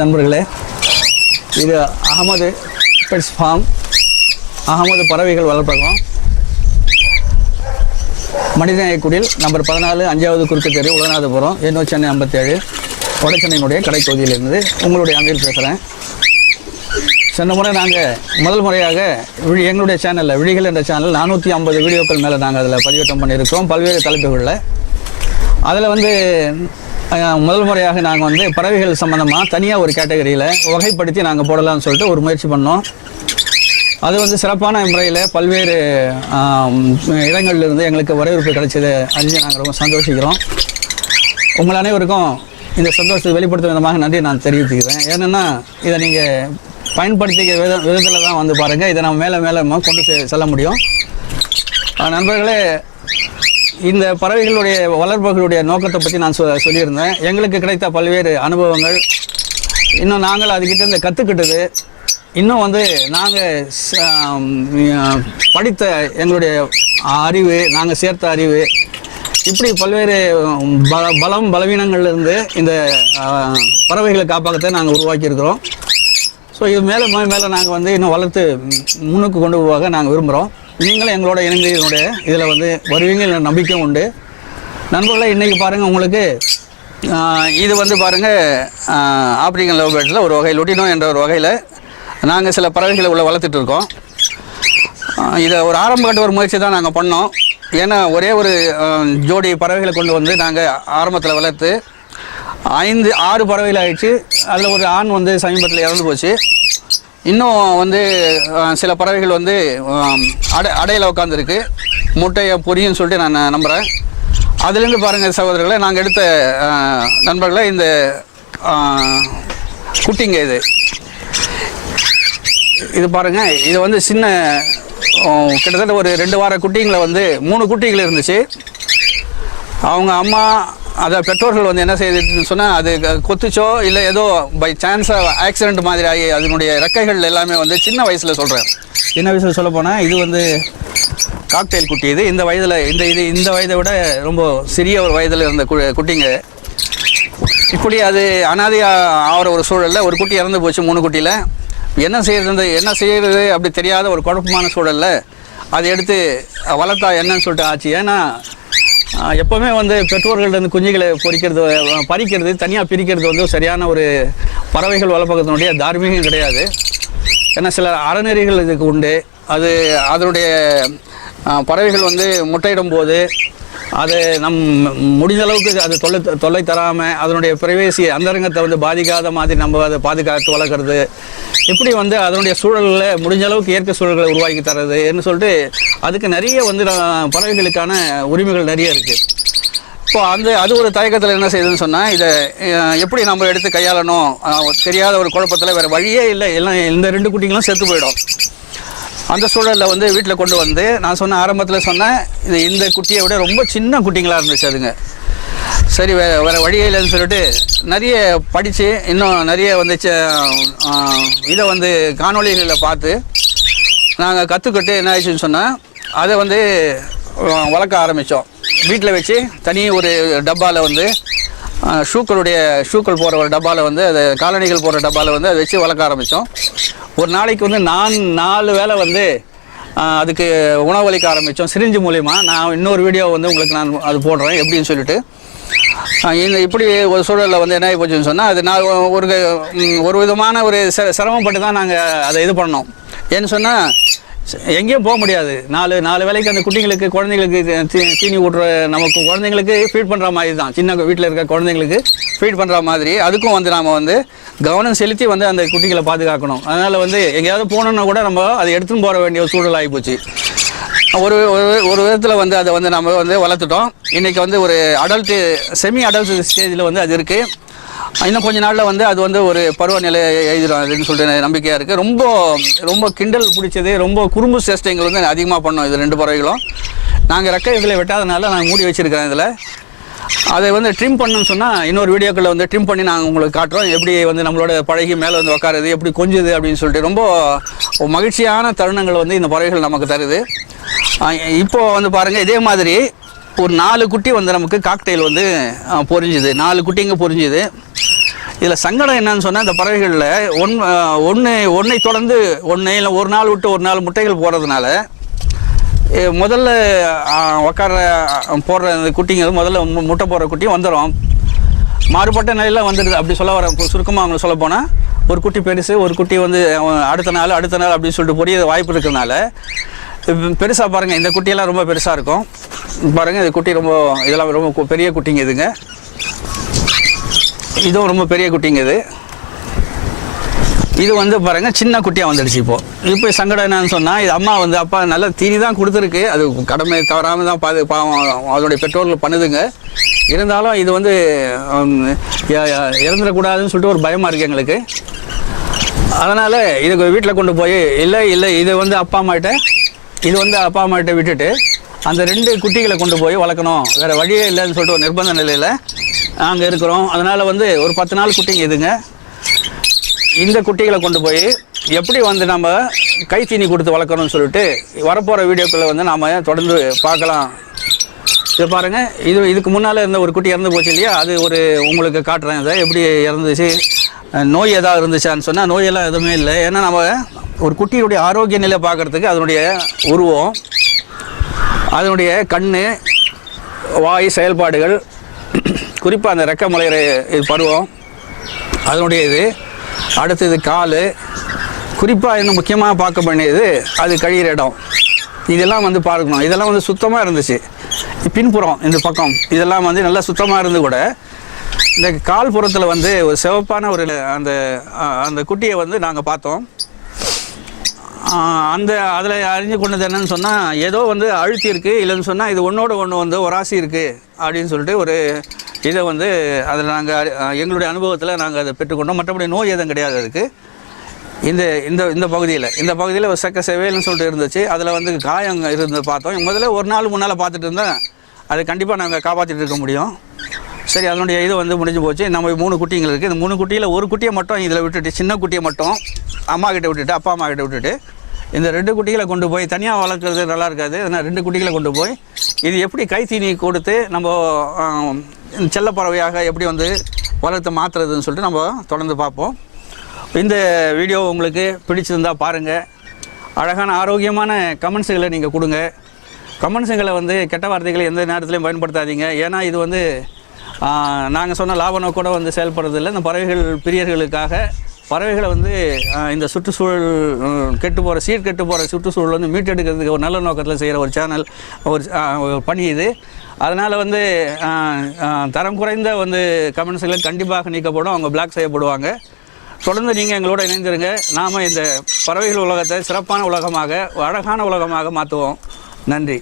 நண்பர்களே, இது Ahmed pets form, Ahmed பறவைகள் வளர்ப்பகம், மனிதநேயக்குடில் நம்பர் 14, 5வது குறுக்கு தெரு, உலகநாதபுரம், எண்ணூர் சென்னை 57, வட சென்னையினுடைய கடை தொகுதியிலிருந்து உங்களுடைய அமீர் பேசுகிறேன். சென்ற முறை நாங்கள் முதல் முறையாக எங்களுடைய சேனலில் விழிகள் என்ற சேனல் 450 வீடியோக்கள் மேலே நாங்கள் அதில் பதிவேற்றம் பண்ணியிருக்கிறோம் பல்வேறு தலைப்புகளில். அதில் வந்து முதல் முறையாக நாங்கள் வந்து பறவைகள் சம்மந்தமாக தனியாக ஒரு கேட்டகரியில் வகைப்படுத்தி நாங்கள் போடலாம்னு சொல்லிட்டு ஒரு முயற்சி பண்ணோம். அது வந்து சிறப்பான முறையில் பல்வேறு இடங்கள்லேருந்து எங்களுக்கு வரவேற்பு கிடைச்சதை அறிஞ்சு நாங்கள் ரொம்ப சந்தோஷிக்கிறோம். உங்கள் அனைவருக்கும் இந்த சந்தோஷத்தை வெளிப்படுத்தும் விதமாக நன்றி நான் தெரிவித்துக்கிறேன். ஏன்னா இதை நீங்கள் பயன்படுத்திக்க விதத்தில் தான் வந்து பாருங்கள், இதை நம்ம மேலே கொண்டு செல்ல முடியும். நண்பர்களே, இந்த பறவைகளுடைய வளர்ப்புகளுடைய நோக்கத்தை பற்றி நான் சொல்லியிருந்தேன். எங்களுக்கு கிடைத்த பல்வேறு அனுபவங்கள், இன்னும் நாங்கள் அதுக்கிட்ட இந்த கற்றுக்கிட்டது, இன்னும் வந்து நாங்கள் படித்த எங்களுடைய அறிவு, நாங்கள் சேர்த்த அறிவு, இப்படி பல்வேறு பலவீனங்கள்லேருந்து இந்த பறவைகளை காப்பாற்றத்தை நாங்கள் உருவாக்கியிருக்கிறோம். ஸோ இது மேலே நாங்கள் வந்து இன்னும் வளர்த்து முன்னுக்கு கொண்டு போக நாங்கள் விரும்புகிறோம். நீங்களும் எங்களோட இணைந்து இதனுடைய இதில் வந்து வருவீங்க நம்பிக்கை உண்டு. நண்பர்களே, இன்றைக்கி பாருங்கள், உங்களுக்கு இது வந்து பாருங்கள் ஆப்பிரிக்கன் லவ் பேர்ட்ஸில் ஒரு வகை லொட்டினோ என்ற ஒரு வகையில் நாங்கள் சில பறவைகளை உள்ள வளர்த்துட்ருக்கோம். இதை ஒரு ஆரம்ப கட்ட ஒரு முயற்சி தான் நாங்கள் பண்ணோம். ஏன்னா ஒரே ஒரு ஜோடி பறவைகளை கொண்டு வந்து நாங்கள் ஆரம்பத்தில் வளர்த்து 5-6 பறவைகள் ஆகிடுச்சு. அதில் ஒரு ஆண் வந்து சமீபத்தில் இறந்து போச்சு. இன்னும் வந்து சில பறவைகள் வந்து அடையில் உட்காந்துருக்கு, முட்டையை பொரியுன்னு சொல்லிட்டு நான் நம்புகிறேன். அதுலேருந்து பாருங்கள் சகோதரர்களை, நாங்கள் எடுத்த நண்பர்களை இந்த குட்டிங்க இது பாருங்கள். இது வந்து சின்ன கிட்டத்தட்ட ஒரு 2 வார குட்டிங்களை வந்து 3 குட்டிகள் இருந்துச்சு. அவங்க அம்மா அதை பெற்றோர்கள் வந்து என்ன செய்யுதுன்னு சொன்னால், அது கொத்துச்சோ இல்லை ஏதோ பை சான்ஸாக ஆக்சிடெண்ட் மாதிரி ஆகி அதனுடைய ரெக்கைகள் எல்லாமே வந்து சின்ன வயசில் சொல்ல போனால் இது வந்து காக்டெயில் குட்டி. இது இந்த வயதில் இந்த வயதை விட ரொம்ப சிறிய ஒரு வயதில் இருந்த குட்டிங்க. இப்படி அது அனாதையாக ஆகிற ஒரு சூழலில் ஒரு குட்டி இறந்து போச்சு. 3 குட்டியில் என்ன செய்யறது அப்படி தெரியாத ஒரு குழப்பமான சூழலில் அதை எடுத்து வளர்த்தா என்னன்னு சொல்லிட்டு ஆச்சு. ஏன்னா எப்போவுமே வந்து பெற்றோர்கள்லேருந்து குஞ்சுகளை பறிக்கிறது, தனியாக பிரிக்கிறது வந்து சரியான ஒரு பறவைகள் வளர்ப்பகத்தினுடைய தார்மீகம் கிடையாது. ஏன்னா சில அறநெறிகள் இதுக்கு உண்டு. அதனுடைய பறவைகள் வந்து முட்டையிடும் போது அது முடிஞ்ச அளவுக்கு அது தொல்லை தராமல் அதனுடைய பிரைவேசி அந்தரங்கத்தை வந்து பாதிக்காத மாதிரி நம்ம அதை பாதுகாத்து வளர்க்குறது, இப்படி வந்து அதனுடைய சூழலில் முடிஞ்ச அளவுக்கு இயற்கை சூழல்களை உருவாக்கி தர்றது என்று சொல்லிட்டு அதுக்கு நிறைய வந்து பறவைகளுக்கான உரிமைகள் நிறைய இருக்குது. இப்போ அது ஒரு தயக்கத்தில் என்ன செய்யுதுன்னு சொன்னால், இதை எப்படி நம்ம எடுத்து கையாளணும் தெரியாத ஒரு குழப்பத்தில் வேறு வழியே இல்லை. எல்லாம் இந்த 2 குட்டிங்களும் செத்து போயிடும். அந்த சூழலில் வந்து வீட்டில் கொண்டு வந்து நான் ஆரம்பத்தில் சொன்னேன், இந்த குட்டியை விட ரொம்ப சின்ன குட்டிங்களாக இருந்துச்சு அதுங்க. சரி, வேறு வழியே இல்லைன்னு சொல்லிட்டு நிறைய படித்து இன்னும் நிறைய வந்து இதை வந்து காணொலிகளில் பார்த்து நாங்கள் கற்றுக்கிட்டு என்ன ஆயிடுச்சுன்னு சொன்னால், அதை வந்து வளர்க்க ஆரம்பித்தோம். வீட்டில் வச்சு தனி ஒரு டப்பாவில் வந்து ஷூக்கள் போகிற ஒரு டப்பாவில் வந்து அதை காலணிகள் போகிற டப்பாவில் வந்து அதை வச்சு வளர்க்க ஆரம்பித்தோம். ஒரு நாளைக்கு வந்து 4 வேளை வந்து அதுக்கு உணவளிக்க ஆரம்பித்தோம் சிரிஞ்சு மூலிமா. நான் இன்னொரு வீடியோ வந்து உங்களுக்கு நான் அது போடுறேன் எப்படின்னு சொல்லிட்டு. இப்படி ஒரு சூழலில் வந்து என்ன ஆகி போச்சுன்னு சொன்னால், அது நான் ஒரு விதமான ஒரு சிரமப்பட்டு தான் நாங்கள் அதை இது பண்ணோம். ஏன்னு சொன்னால் எங்கேயும் போக முடியாது. 4 வேளைக்கு அந்த குழந்தைங்களுக்கு தீனி ஊட்டுற நமக்கு குழந்தைங்களுக்கு ஃபீட் பண்ணுற மாதிரி தான், சின்ன வீட்டில் இருக்க குழந்தைங்களுக்கு ஃபீட் பண்ணுற மாதிரி அதுக்கும் வந்து நாம் வந்து கவனம் செலுத்தி வந்து அந்த குட்டிகளை பாதுகாக்கணும். அதனால் வந்து எங்கேயாவது போகணுன்னா கூட நம்ம அதை எடுத்துன்னு போக வேண்டிய ஒரு சூழல் ஆகிப்போச்சு. ஒரு விதத்தில் வந்து அதை வந்து நம்ம வந்து வளர்த்துட்டோம். இன்றைக்கி வந்து ஒரு செமி அடல்ட் ஸ்டேஜில் வந்து அது இருக்குது. இன்னும் கொஞ்ச நாளில் வந்து அது வந்து ஒரு பருவநிலை எழுதிடும் அப்படின்னு சொல்லிட்டு நம்பிக்கையாக இருக்குது. ரொம்ப கிண்டல் பிடிச்சது, ரொம்ப குறும்பு சேஷ்டைகள் வந்து அதிகமாக பண்ணோம் இது 2 பறவைகளும். நாங்கள் ரெக்கை இதில் வெட்டாதனால நாங்கள் மூடி வச்சுருக்கிறேன். இதில் அதை வந்து ட்ரிம் பண்ணுன்னு சொன்னால் இன்னொரு வீடியோக்களில் வந்து ட்ரிம் பண்ணி நாங்கள் உங்களுக்கு காட்டுறோம். எப்படி வந்து நம்மளோட பழகி மேலே வந்து உட்காருது, எப்படி கொஞ்சுது அப்படின்னு சொல்லிட்டு ரொம்ப மகிழ்ச்சியான தருணங்கள் வந்து இந்த பறவைகள் நமக்கு தருது. இப்போது வந்து பாருங்கள், இதே மாதிரி ஒரு 4 குட்டி வந்து நமக்கு காக்டெயில் வந்து பொரிஞ்சுது. 4 குட்டிங்க பொரிஞ்சுது. இதில் சங்கடம் என்னன்னு சொன்னால், இந்த பறவைகளில் ஒன்றை தொடர்ந்து ஒன்று இல்லை ஒரு நாள் விட்டு ஒரு நாள் முட்டைகள் போடுறதுனால முதல்ல போடுற இந்த குட்டிங்க முதல்ல முட்டை போடுற குட்டியும் வந்துடும். மாறுபட்ட நிலையில் வந்துடுது. அப்படி சொல்ல வர சுருக்கமாக அவங்க சொல்ல போனால், ஒரு குட்டி பெருசு, ஒரு குட்டி வந்து அடுத்த நாள் அப்படின்னு சொல்லிட்டு பொரிய வாய்ப்பு இருக்கிறதுனால பெருசாக பாருங்கள். இந்த குட்டியெல்லாம் ரொம்ப பெருசாக இருக்கும். பாருங்கள், இந்த குட்டி இதெல்லாம் ரொம்ப பெரிய குட்டிங்க. இதுங்க இதுவும் ரொம்ப பெரிய குட்டிங்க. இது வந்து பாருங்கள் சின்ன குட்டியாக வந்துடுச்சு. இப்போ சங்கடம் என்னன்னு சொன்னால், இது அம்மா வந்து அப்பா நல்லா தீனி தான் கொடுத்துருக்கு. அது கடமை தவறாமல் தான் பாவம் அதனுடைய பெற்றோர்கள் பண்ணுதுங்க. இருந்தாலும் இது வந்து இறந்துடக்கூடாதுன்னு சொல்லிட்டு ஒரு பயமாக இருக்குது எங்களுக்கு. அதனால் இதுக்கு வீட்டில் கொண்டு போய் இல்லை இது வந்து அப்பா அம்மாகிட்ட விட்டுட்டு அந்த 2 குட்டிகளை கொண்டு போய் வளர்க்கணும், வேறு வழியே இல்லைன்னு சொல்லிட்டு ஒரு நிர்பந்த நிலையில் நாங்கள் இருக்கிறோம். அதனால் வந்து ஒரு 10 நாள் குட்டிங்க இதுங்க. இந்த குட்டிகளை கொண்டு போய் எப்படி வந்து நம்ம கைத்தீனி கொடுத்து வளர்க்கணும்னு சொல்லிட்டு வரப்போகிற வீடியோக்களை வந்து நாம் தொடர்ந்து பார்க்கலாம். இது பாருங்கள், இதுக்கு முன்னால் இருந்த ஒரு குட்டி இறந்து போச்சு இல்லையா, அது உங்களுக்கு காட்டுறேன். இதை எப்படி இறந்துச்சு, நோய் ஏதாவது இருந்துச்சான்னு சொன்னால் நோயெல்லாம் எதுவுமே இல்லை. ஏன்னா நம்ம ஒரு குட்டியுடைய ஆரோக்கிய நிலை பார்க்குறதுக்கு அதனுடைய உருவம், அதனுடைய கண், வாய் செயல்பாடுகள், குறிப்பாக அந்த ரெக்க முளைகிற பருவம், அதனுடைய அடுத்தது கால், குறிப்பாக இன்னும் முக்கியமாக பார்க்க வேண்டியது அது கழிகிற இடம். இதெல்லாம் வந்து பார்க்கணும். இதெல்லாம் வந்து சுத்தமாக இருந்துச்சு. பின்புறம் இந்த பக்கம் இதெல்லாம் வந்து நல்லா சுத்தமாக இருந்து கூட இந்த கால் புறத்தில் வந்து ஒரு சிவப்பான ஒரு அந்த குட்டியை வந்து நாங்கள் பார்த்தோம். அதில் அறிஞ்சு கொண்டது என்னன்னு சொன்னால், ஏதோ வந்து அழுத்தி இருக்குது, இல்லைன்னு சொன்னால் இது ஒன்றோட ஒன்று வந்து ஒராசி இருக்குது அப்படின்னு சொல்லிட்டு ஒரு இதை வந்து அதில் நாங்கள் எங்களுடைய அனுபவத்தில் நாங்கள் அதை பெற்றுக்கொண்டோம். மற்றபடி நோய் எதுவும் கிடையாது அதுக்கு. இந்த பகுதியில் ஒரு சக்க செவேல்னு சொல்லிட்டு இருந்துச்சு. அதில் வந்து காயம் இருந்து பார்த்தோம். முதல்ல ஒரு நாள் முன்னால் பார்த்துட்டு இருந்தேன். அது கண்டிப்பாக நாங்கள் காப்பாற்றிட்டு இருக்க முடியும். சரி, அதனுடைய இது வந்து முடிஞ்சு போச்சு. நம்ம 3 குட்டிங்கள் இருக்குது. இந்த 3 குட்டியில் ஒரு குட்டியை மட்டும் இதில் விட்டுட்டு, சின்ன குட்டியை மட்டும் அப்பா அம்மா கிட்ட விட்டுட்டு இந்த 2 குட்டிகளை கொண்டு போய் தனியாக வளர்க்குறது நல்லா இருக்காது. அதனால் 2 குட்டிகளை கொண்டு போய் இது எப்படி கைத்தீனி கொடுத்து நம்ம செல்லப்பறவையாக எப்படி வந்து வளர்த்து மாற்றுறதுன்னு சொல்லிட்டு நம்ம தொடர்ந்து பார்ப்போம். இந்த வீடியோ உங்களுக்கு பிடிச்சிருந்தால் பாருங்கள். அழகான ஆரோக்கியமான கமெண்ட்ஸுகளை நீங்கள் கொடுங்க. கமெண்ட்ஸுங்களை வந்து கெட்ட வார்த்தைகளை எந்த நேரத்துலையும் பயன்படுத்தாதீங்க. ஏன்னா இது வந்து நாங்கள் சொன்ன லாப நோக்கோட வந்து செயல்படுறதில்லை. இந்த பறவைகள் பிரியர்களுக்காக பறவைகளை வந்து இந்த சுற்றுச்சூழல் கெட்டு போகிற சுற்றுச்சூழல் வந்து மீட்டெடுக்கிறதுக்கு ஒரு நல்ல நோக்கத்தில் செய்கிற ஒரு சேனல், ஒரு பணி இது. அதனால் வந்து தரம் குறைந்த வந்து கமெண்ட்ஸுகளை கண்டிப்பாக நீக்கப்படும், அவங்க பிளாக் செய்யப்படுவாங்க. தொடர்ந்து நீங்கள் எங்களோட இணைந்திருங்க. நாம் இந்த பறவைகள் உலகத்தை சிறப்பான உலகமாக, அழகான உலகமாக மாற்றுவோம். நன்றி.